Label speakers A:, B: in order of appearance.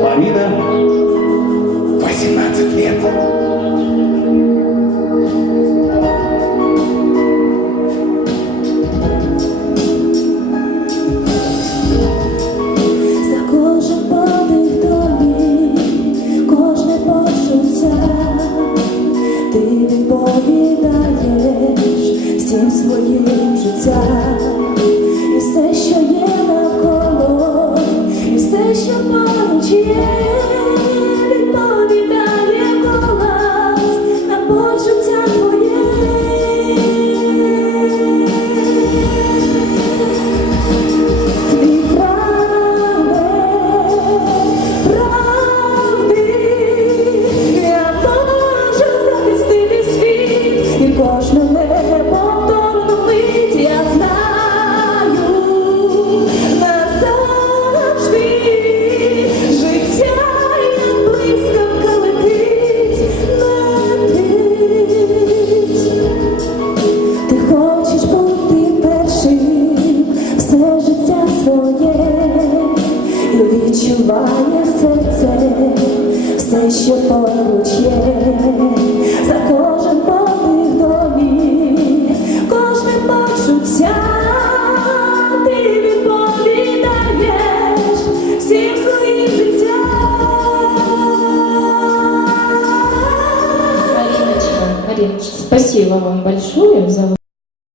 A: Марина, 18 лет.
B: Своє і відчуває серце все, що поруч є, за кожен подих домі, кожне почуття ти відповідаєш всім своїм життям.
C: Мариночка, Мариночка, спасибо вам большое за